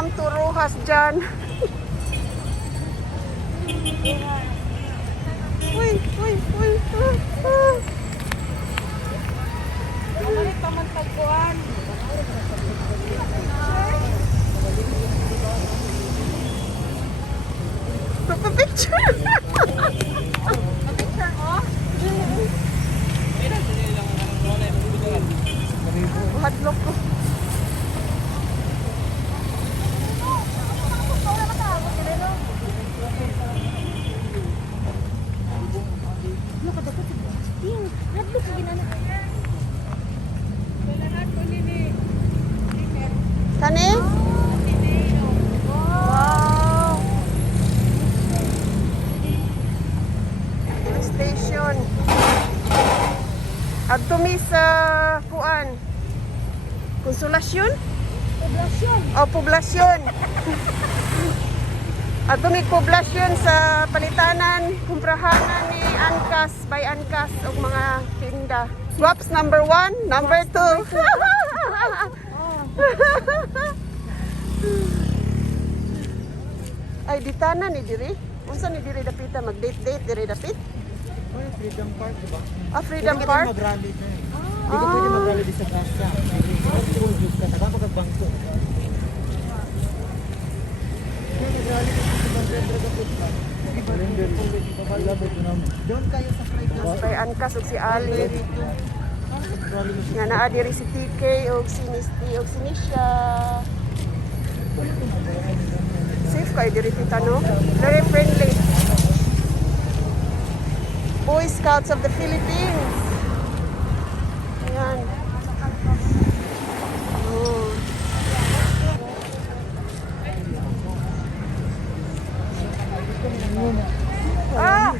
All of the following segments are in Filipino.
Welcome to Rojas dyan. Uy, uy, uy. Kamalit paman tagpuan. Picture. Picture ko? Hadlok ko. Kani? Wow. Police station. Adto mi sa kuan. Konsolasyon? Poblasyon. O poblasyon. Adto mi poblasyon sa palitanan, kumprahanan ni Ankas by Ankas og mga tinda. Swaps number 1, number 2. Ay, ditana ni diri. Unsa ni diri dapita mag-date-date diri dapit? Oh, Freedom Park, diba? Ah, Freedom Pwede Park. ka mag-rally na eh. Hindi ka pwede mag-rally di sa Grasa. Mag-cruise ka, saka mag-bangko. Mag-rally ka sa San Pedro Gapit ka. Doon kayo sa Freedom By Ankas ug si Ali. Nga naa diri si TK ug si Misty ug si Nisha. Safe kayo diri tita, no? Very friendly. Boy Scouts of the Philippines. Ayan. Oh. Ah!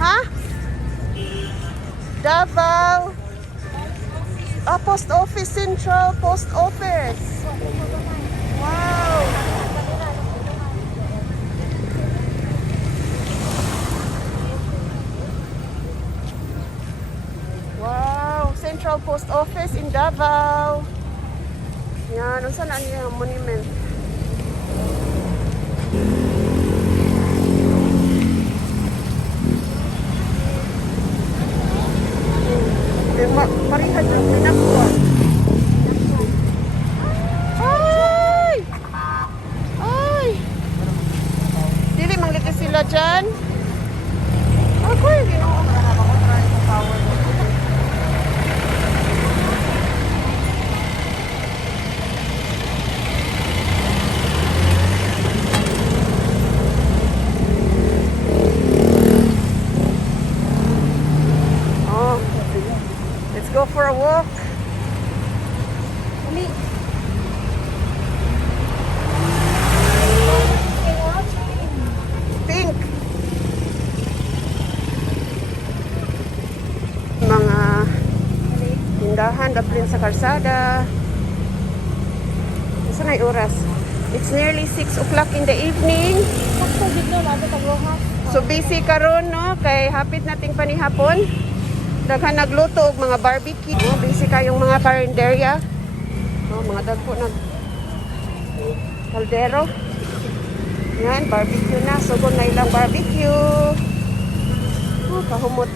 Ha? Davao. Ah, Post Office Central Post Office. Wow. Wow, Central Post Office in Davao. Yan, saan na niya monument? Parihan yung pinakwa. Ay! Ay! Dili mangliti sila dyan. Ako yung ginawa. Oh, let's go for a walk. Uli. Pink. Mga tindahan daplin sa kalsada. Saan ay oras? It's nearly 6 o'clock in the evening. Sakto dito labi sa Rojas. So busy karon, no? Kay hapit nating panihapon. Daghan nagluto og mga barbecue. Oh, busy kayong mga karinderya. Oh, mga dagko nag kaldero. Yan, barbecue na. Sugon na ilang barbecue. Oh, kahumot.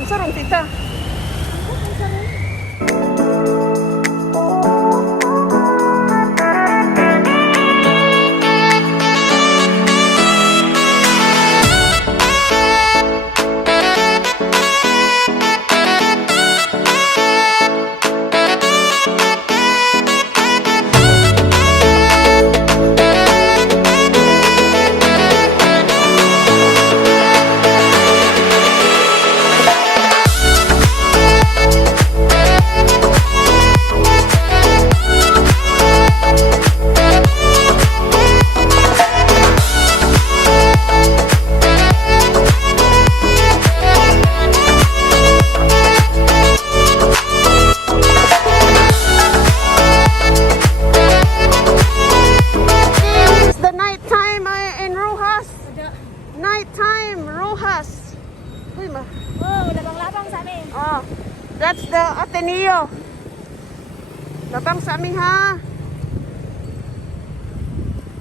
Ang sarong tita.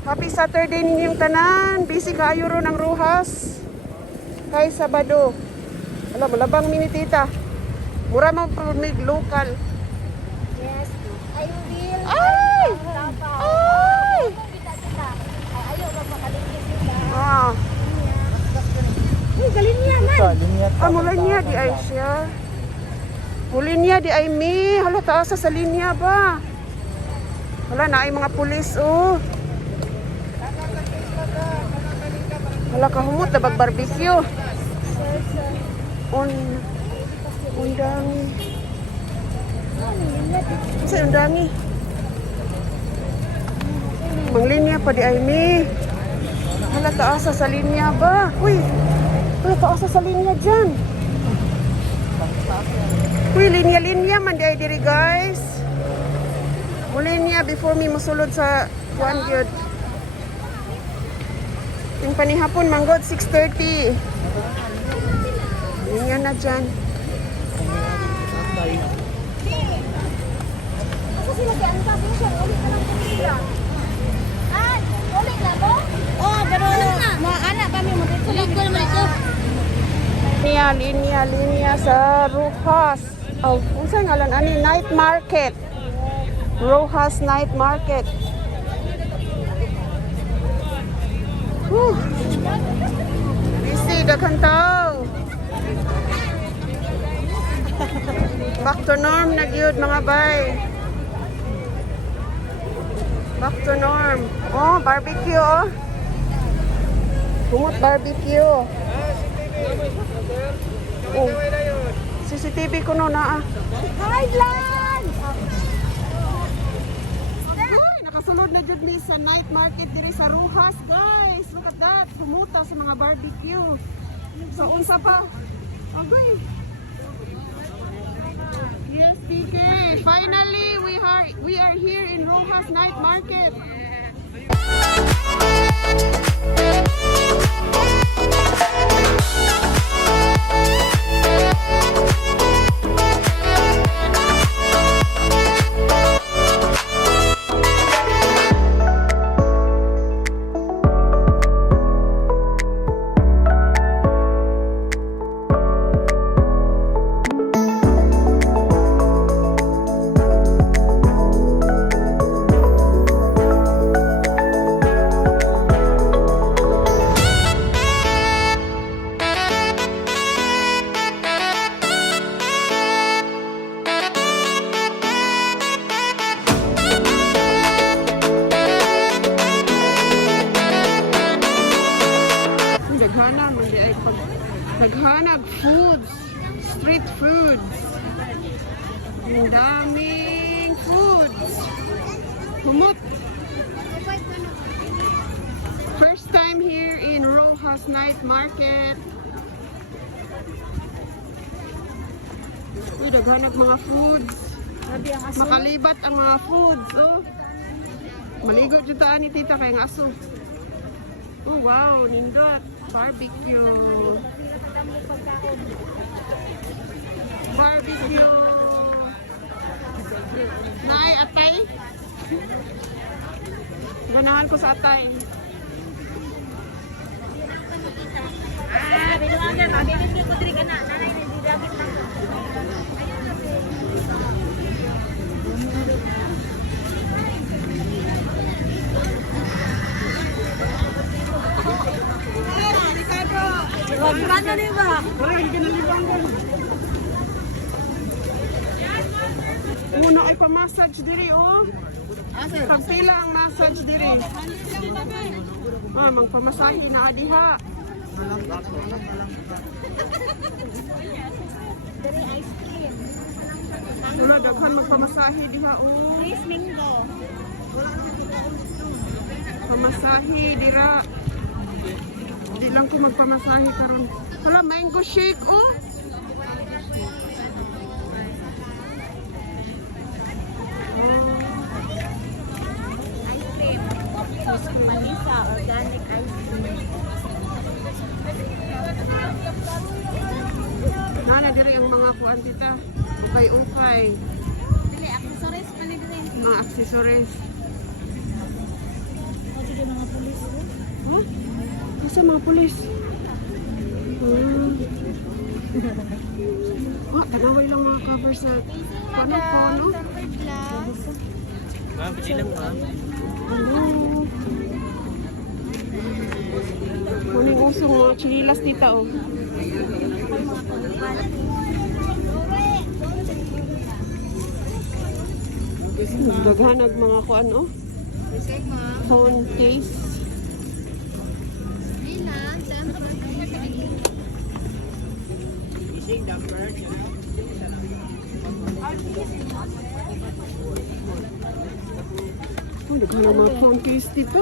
Happy Saturday ninyong tanan. Busy kayo ron ang Rojas. Kay Sabado. Alam, malabang minitita. Mura mo pamig local. Yes. I will. Ay! Ay! Kita. Ayaw ba makalingkit kita? Ah, Uy, galing niya man. Sa linya. mula niya di ay siya. Muli niya di ay mi. Hala, taas sa linya ba? Wala na ay mga pulis, oh. Wala kahumot na barbecue. Undangi. Sa undangi. Manglinya pa di ay mi. Hala, taasa sa linya ba? Uy, hala, taasa sa linya dyan. Uy, linya-linya man di ay diri, guys. Linya before mi musulod sa kuan gyud. Yung panihapon, manggod, 6:30. Linya na dyan. Kasi sila gianta din siya. Ulit na lang po sila. Ah, ulit na mo? Oh, pero maana kami mo dito. Ligo naman ito. Linya sa Rojas. Oh, unsa ngalan ani? Night market. Rojas Night Market. Busy, daghang tao. Back to norm na gyud mga bay. Back to norm. Oh, barbecue oh. Kumot barbecue. Oh. CCTV ko no na ah. Highland! Ay, nakasulod na jud mi sa night market diri sa Rojas, guys. Look at that. Kumuta sa mga barbecue. Sa unsa pa? Okay. Yes, PK. Finally, we are here in Rojas Night Market. Naghanap foods, street foods. Ang daming foods. Humot. First time here in Rojas Night Market. Uy, naghanap mga foods. Makalibat ang mga foods, oh. Maligo dito ni tita kay nga aso. Oh, wow, nindot. Barbecue. Barbecue. Nay, atay. Ganahan ko sa atay. Ah, binuangan. Mabibigyan ko diri ka na. Nanay, hindi dapat lang. Paano niyo ba? Muna ay pa-massage diri, oh. Pagpila ang massage diri. Ah, magpamasahe na adiha. Dari ice cream. Wala, daghan magpamasahe diha, oh. Please, Mingo. Pamasahe dira. Di lang ko magpamasahe karon. Hala, mango shake, oh. Ice cream. Malisa, organic ice cream. Nana diri ang mga kuan tita. Ukay-ukay. Dili, accessories pa ni dili. Mga accessories. O, dili mga Asa mga pulis? Tanaway lang mga cover sa ano po, no? Ma'am, pwede lang ma'am. Hello. Kuning usong mga chinilas tita, oh. Daghanag mga kuan, oh. Phone case. Ising number. Oh, daghanag mga phone case dito.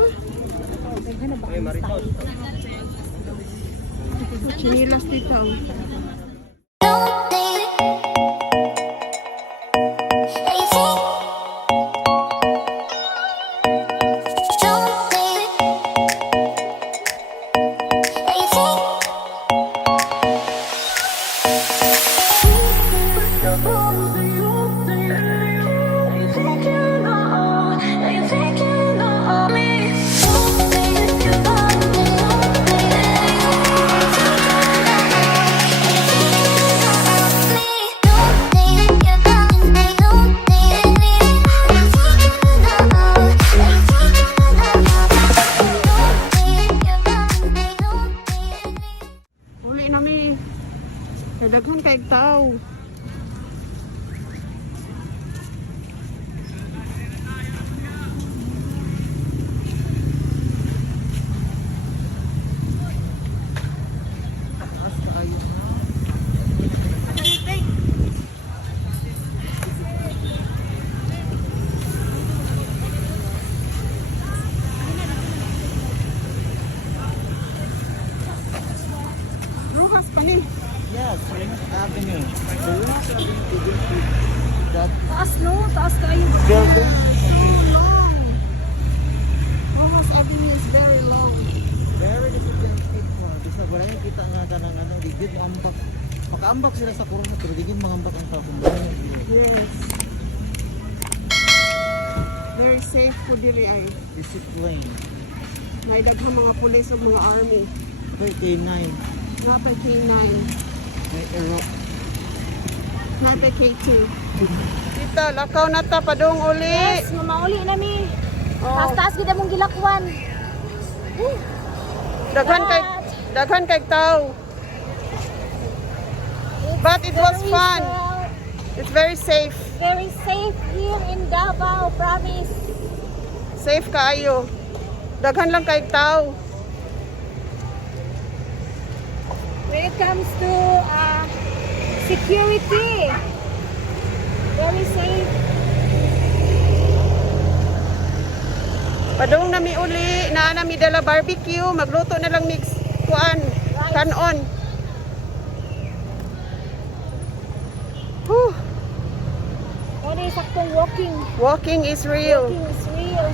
Ay, Maritos. Chinilas tita, oh. Uli nami. Daghan kay tao. Rukas pa ni. Yes, Avenue. That Taas no? Taas kayo. building. So long. Rukas Avenue is very long. Very difficult people. Bisa wala yung kita nga ka ng ano, digid mo ambak. Makaambak sila sa corona pero digid mangambak ang tao kung bahay. Yes. Very safe po diri ay. Discipline. May daghang mga pulis ug mga army. 39. Napay K9. May Iraq. Napay K2. Tita, lakaw na ta padung uli. Yes, mamauli nami. Oh. Taas-taas gid among gilakwan. Daghan kay tao. But it was fun. It's very safe. Very safe here in Davao, promise. Safe kaayo. Daghan lang kay tao. When it comes to security, very safe. Padung nami uli, naa nami dala barbecue, magluto na lang mix kuan, kanon. Whew. Ano yung saktong walking? Walking is real. Walking is real.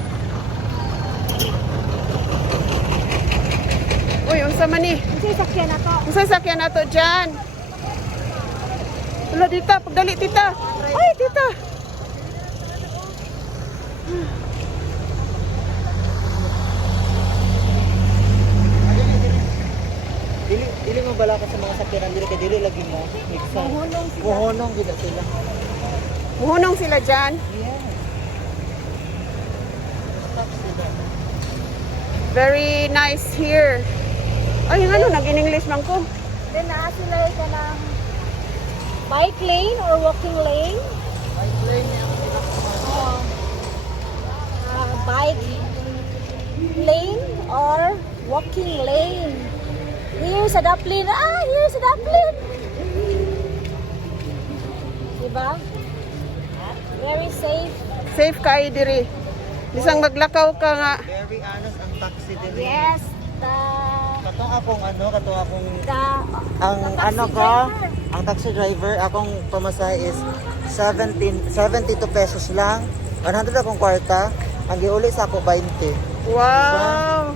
Uy, unsa man ni? Ano yung sakyan na to? Unsa sakyan nato diyan? Wala tita, pagdali tita. Ay, tita. Dili mo bala ka sa mga sakyanan dili kay dili lagi mo. Mahunong sila. Kuhonong gid sila. Muhunong sila diyan. Yeah. Stop sila. Very nice here. Ay, ano, nag-in-English man ko. Then naa sila ka ng bike lane or walking lane. Bike lane niya ang pinaka- Bike lane or walking lane. Here's a Dublin. Here's a Dublin. Diba? Very safe. Safe kayo diri. Bisang maglakaw ka nga. Very honest ang taxi din. Yes. Katong akong The ang taxi ano ka, driver. ang taxi driver, akong pamasahe is 72 pesos lang. 100 akong kwarta. Ang giuli sa ako 20. Wow.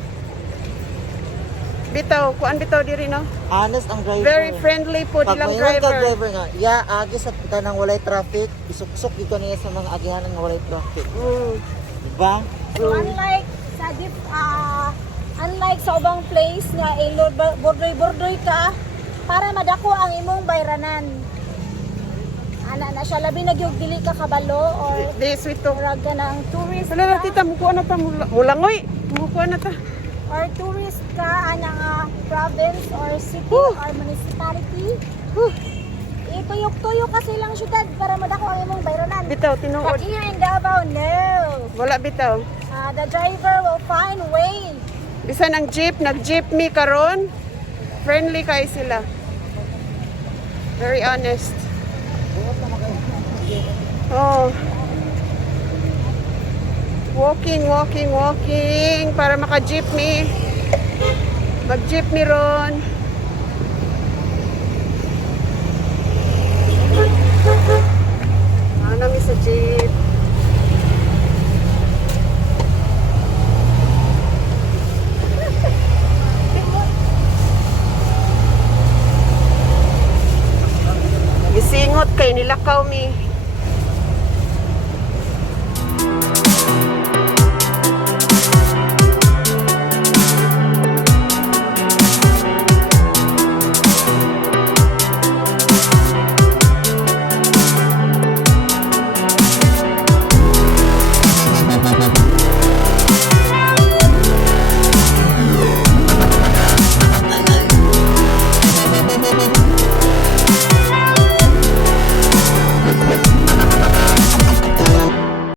Bitaw, kuan bitaw diri no? Honest ang driver. Very friendly po Pag dilang mayroon ka driver. driver nga, agi sa kanang walay traffic, isuksok dito niya sa mga agihanan nga walay traffic. Mm. Diba? So unlike sa Unlike sa ubang place nga bordoy-bordoy ka para madako ang imong bayranan. Ana na siya labi na gyud dili ka kabalo or Di, sweet to. murag ka ng tourist Wala na ka, tita, mukuha na ta. Mulangoy. Mukuha na ta. or tourist ka ana nga province or city or municipality. Ituyok-tuyok ka silang syudad para madako ang imong bayranan. Bitaw, But tinuod. here in Davao, no. Wala bitaw. The driver will find ways. Bisan ang jeep, nag-jeepney karon. Friendly kay sila. Very honest. Oh. Walking para maka-jeepney. Mag-jeepney ron. Ano mi sa jeep? Gisingot kay nilakaw mi.